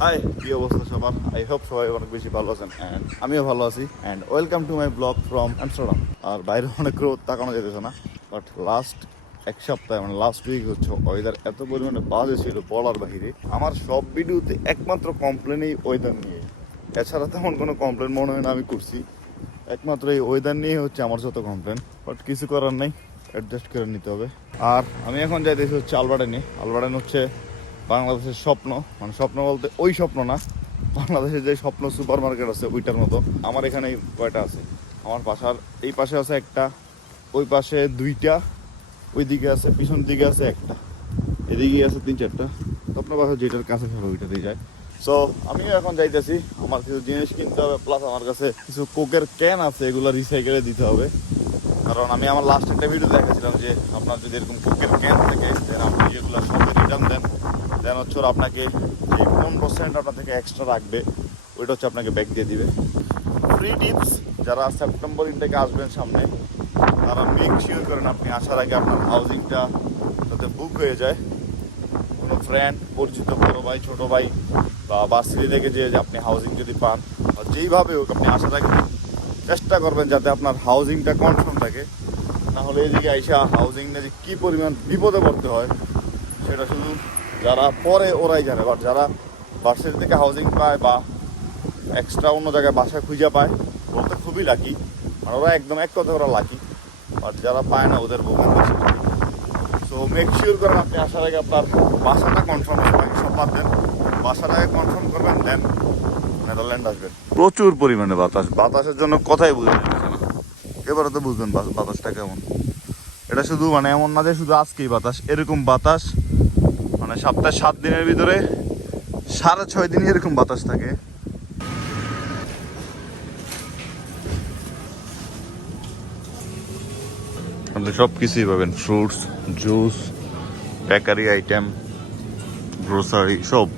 অবস্থা সবার? I hope সবাই অনেক বেশি ভালো আছেন অ্যান্ড আমিও ভালো আছি and welcome to my blog from Amsterdam আর বাইরে অনেক রোদ, তাকানো যেতেছে না। বাট লাস্ট এক সপ্তাহে মানে লাস্ট উইক হচ্ছে ওয়েদার এত পরিমাণে বাজে ছিল বলার বাহিরে। আমার সব ভিডিওতে একমাত্র কমপ্লেনই ওয়েদার নিয়ে। এছাড়া তেমন কোনো কমপ্লেন মনে হয় না, আমি করছি। একমাত্র এই ওয়েদার নিয়ে হচ্ছে আমার যত কমপ্লেন বাট কিছু করার নেই অ্যাডজাস্ট করে নিতে হবে। আর আমি এখন যাইতেছি হচ্ছে আলবাডানে। আলবাডান হচ্ছে বাংলাদেশের স্বপ্ন মানে স্বপ্ন বলতে ওই স্বপ্ন না, বাংলাদেশের যে স্বপ্ন সুপার মার্কেট আছে ওইটার মতো। আমার এখানে কয়টা আছে? আমার বাসার এই পাশে আছে একটা, ওই পাশে দুইটা, ওই দিকে আছে পিছন দিকে আছে একটা, এদিকে আছে তিন চারটা। স্বপ্ন বাসা যেটার কাছে হবে ওইটাতেই যায়। সো আমিও এখন যাইতেছি, আমার কিছু জিনিস কিনতে হবে প্লাস আমার কাছে কিছু কোকের ক্যান আছে, এগুলো রিসাইকেলে দিতে হবে। কারণ আমি আমার লাস্ট একটা ভিডিও দেখাছিলাম যে আপনার যদি এরকম কোকের ক্যান থাকে দেন আপনি যেগুলো সঙ্গে রিটার্ন দেন দেন হচ্ছে আপনাকে যে পনেরো সেন্ট আপনার থেকে এক্সট্রা রাখবে, ওইটা হচ্ছে আপনাকে ব্যাক দিয়ে দিবে। ফ্রি টিপস যারা সেপ্টেম্বর ইনটেকে আসবেন সামনে, তারা মেক শিওর করেন আপনি আসার আগে আপনার হাউজিংটা যাতে বুক হয়ে যায়। কোনো ফ্রেন্ড পরিচিত বড় ভাই, ছোটো ভাই বা বাসিলি থেকে যে আপনি হাউজিং যদি পান, বা যেইভাবে হোক আপনি আসার আগে চেষ্টা করবেন যাতে আপনার হাউজিংটা কনফার্ম থাকে। নাহলে এদিকে আইসা হাউজিংটা যে কী পরিমাণ বিপদে পড়তে হয়, সেটা শুধু যারা পরে ওরাই জানে বাট যারা ভার্সিটি থেকে হাউজিং পায় বা এক্সট্রা অন্য জায়গায় বাসা খুঁজে পায় বলতে খুবই লাকি আর ওরা একদম এক কথা ওরা লাকি বাট যারা পায় না, ওদের বেশি সো মেক শিওর করেন আপনি আসার আগে আপনার বাসাটা কনফার্ম করবেন সব বাদ দেন। বাসাটাকে কনফার্ম করবেন দেন নেদারল্যান্ড আসবেন প্রচুর পরিমাণে বাতাস। বাতাসের জন্য কথাই বুঝে এবারে তো বুঝবেন বাতাসটা কেমন। এটা শুধু মানে এমন না যে শুধু আজকেই বাতাস এরকম বাতাস মানে সপ্তাহে সাত দিনের ভিতরে সাড়ে ছয় দিনই এরকম বাতাস থাকে। আপনি সব কিছুই পাবেন fruits juice bakery item grocery সব।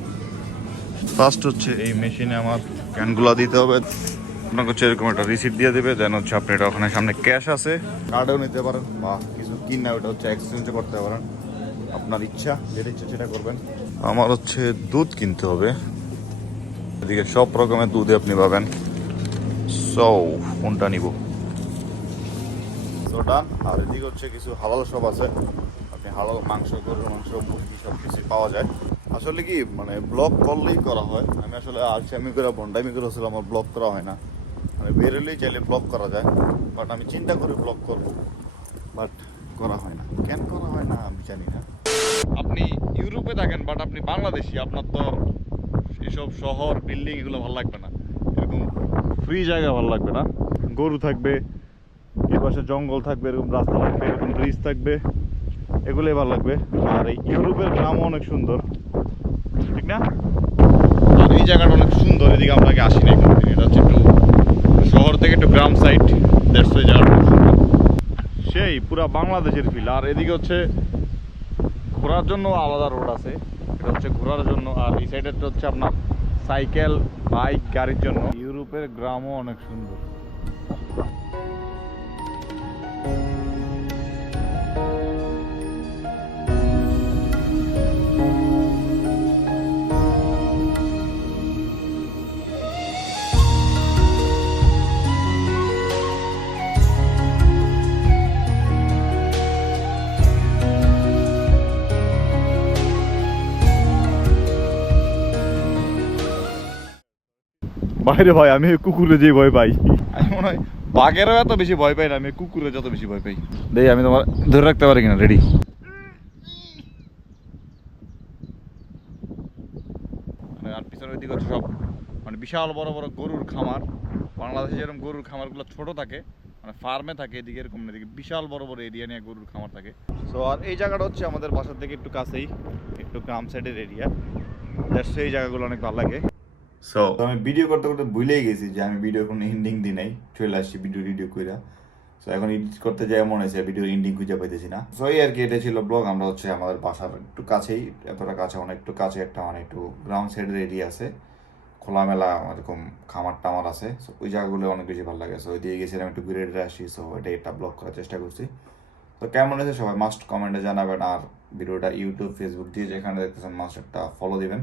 ফার্স্ট হচ্ছে এই মেশিনে আমার ক্যানগুলো দিতে হবে। আপনাকে হচ্ছে এরকম একটা রিসিপ্ট দিয়ে দেবে দেন হচ্ছে আপনি এটা ওখানে সামনে ক্যাশ আছে। কার্ডেও নিতে পারেন বা কিছু কিনা ওটা হচ্ছে এক্সচেঞ্জ করতে পারেন। আপনার ইচ্ছা যেটা ইচ্ছা সেটা করবেন। আমার হচ্ছে দুধ কিনতে হবে। এদিকে সব রকমের দুধে আপনি পাবেন। সো কোনটা নিব? সোডা আর এদিকে হচ্ছে কিছু হালাল সব আছে। আপনি হালাল মাংস গরুর মাংস মুরগি সব কিছু পাওয়া যায়। আসলে কি মানে ব্লগ করলেই করা হয়। আমি আসলে আলসামি করে বন্ডামি করে হচ্ছিল আমার ব্লগ করা হয় না। মানে বেরোলেই চাইলে ব্লগ করা যায় বাট আমি চিন্তা করি ব্লগ করব বাট করা হয় না। কেন করা হয় না, আমি জানি না। আপনি ইউরোপে থাকেন বাট আপনি বাংলাদেশি, আপনার তো এসব শহর বিল্ডিং এগুলো ভালো লাগবে না। এরকম ফ্রি জায়গা ভালো লাগবে না। গরু থাকবে, এ পাশে জঙ্গল থাকবে, এরকম রাস্তা থাকবে, এরকম ব্রিজ থাকবে, এগুলোই ভালো লাগবে। আর এই ইউরোপের গ্রামও অনেক সুন্দর। ঠিক না? আর এই জায়গাটা অনেক সুন্দর, এদিকে আমরা আগে আসি না এখান থেকে। এটা হচ্ছে একটু শহর থেকে একটু গ্রাম সাইড দেড়শো এই জায়গাটা সেই পুরা বাংলাদেশের ফিল আর এদিকে হচ্ছে ঘোরার জন্য আলাদা রোড আছে। এটা হচ্ছে ঘোরার জন্য। আর এই সাইডেরটা হচ্ছে আপনার সাইকেল বাইক গাড়ির জন্য। ইউরোপের গ্রামও অনেক সুন্দর। বাইরে ভাই, আমি কুকুরে যে ভয় পাই। আমি মনে হয় বাঘেরও এত বেশি ভয় পাই না, আমি কুকুরে যত বেশি ভয় পাই। দেই, আমি তোমার ধরে রাখতে পারি কিনা রেডি মানে আর পিছনের দিকে হচ্ছে সব মানে বিশাল বড় বড় গরুর খামার। বাংলাদেশে যেরকম গরুর খামারগুলো ছোট থাকে মানে ফার্মে থাকে এদিকে এরকম এদিকে বিশাল বড় বড় এরিয়া নিয়ে গরুর খামার থাকে। সো আর এই জায়গাটা হচ্ছে আমাদের বাসার থেকে একটু কাছেই, একটু গ্রাম সাইডের এরিয়া সেই জায়গাগুলো অনেক ভালো লাগে। সো আমি ভিডিও করতে করতে ভুলেই গেছি যে আমি ভিডিও কোনো এন্ডিং দিই নাই। চলে আসছি ভিডিও টিডিও কইরা। সো এখন এডিট করতে যাই মনে হয়েছে ভিডিও এন্ডিং খুঁজে পাইতেছি না। সো এই আর কি এটা ছিল ব্লগ আমরা হচ্ছে আমাদের বাসার একটু কাছেই, এতটা কাছে অনেক একটু কাছে একটা মানে একটু গ্রাউন্ড সাইডের এরিয়া আছে। খোলামেলা এরকম খামার টামার আছে। সো ওই জায়গাগুলো অনেক বেশি ভালো লাগে। সো ওই দিয়ে গেছিলাম একটু ঘুরে ঘুরে আসি। সো এটা একটা ব্লগ করার চেষ্টা করছি। তো কেমন হয়েছে সবাই মাস্ট কমেন্টে জানাবেন। আর ভিডিওটা ইউটিউব ফেসবুক দিয়ে যেখানে দেখতেছেন মাস্ট একটা ফলো দিবেন।